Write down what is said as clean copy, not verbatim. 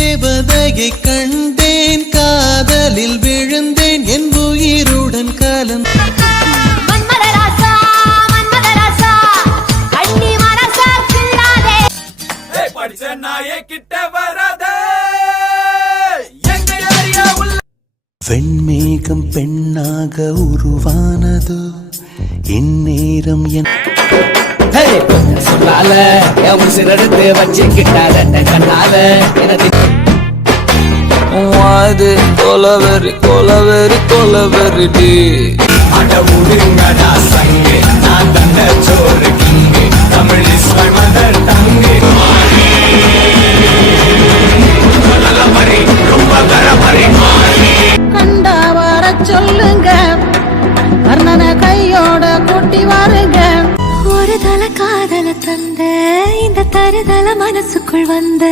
தேவதையை கண்டேன், காதலில் விழுந்தேன், என் உயிருடன் கலந்தேன். வெண்மேகம் பெண்ணாக உருவானது, இந்நேரம் சொல்லால உசிரெடுத்து வச்சுக்கிட்டால கண்ணால அது கொலவெறி கொலவெறி கொலவெறிடி அட உடுங்கடா சங்கே நான் தந்த சோறு கிங்கே Tamil is my mother Dange ரொம்ப கரமரி கண்டா வர சொல்லுங்க, கர்ணன கையோட கூட்டி வாருங்க. ஒரு தல காதல தந்த இந்த தருதல மனசுக்குள் வந்த